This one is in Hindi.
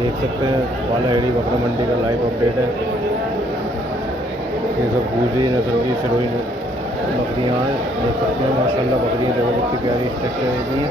देख सकते हैं वालाहेड़ी बकरा मंडी का लाइव अपडेट है। ये सब भूजी नस्ल की सिरोही बकरियाँ हैं, देख सकते हैं माशाल्लाह। बकरियाँ देखो कितनी प्यारी स्ट्रक्चर की।